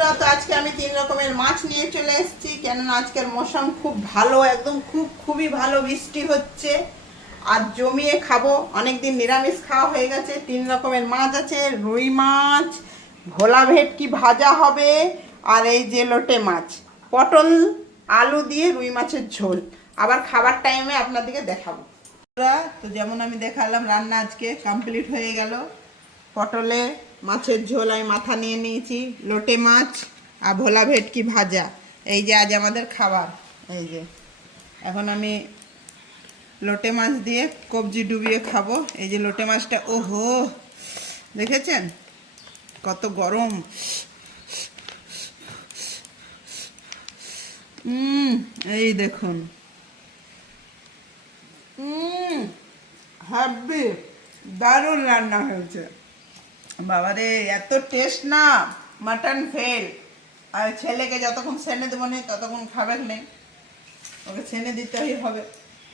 বন্ধুরা, তো আজকে আমি 3 রকমের মাছ নিয়ে চলে এসেছি, কেননা আজকের মৌসুম খুব ভালো, একদম খুবই ভালো, বৃষ্টি হচ্ছে আর জমিয়ে খাবো। অনেকদিন নিরামিষ খাওয়া হয়ে গেছে। 3 রকমের মাছ আছে, রুই মাছ, ভোলা ভেটকি ভাজা হবে, আর এই যে লোটে মাছ, পটল আলু দিয়ে রুই মাছের ঝোল। আবার খাবার টাইমে আপনাদেরকে দেখাবো। তো যেমন আমি দেখালাম, রান্না আজকে কমপ্লিট হয়ে গেল। পটলে মাছের ঝোল আমি মাথা নিয়ে নিয়েছি, লোটে মাছ আর ভোলা ভেটকি ভাজা, এই যে আজ আমাদের খাবার। এই যে এখন আমি লোটে মাছ দিয়ে কবজি ডুবিয়ে খাবো। এই যে লোটে মাছটা, ওহো দেখেছেন কত গরম। এই দেখুন, হ্যাপি, দারুণ রান্না হয়েছে। বাবারে এত টেস্ট না, মাটন ফেল। আর ছেলেকে যতক্ষণ সেনে দেবো নেই ততক্ষণ খাবেন নেই, ওকে সেনে দিতেই হবে।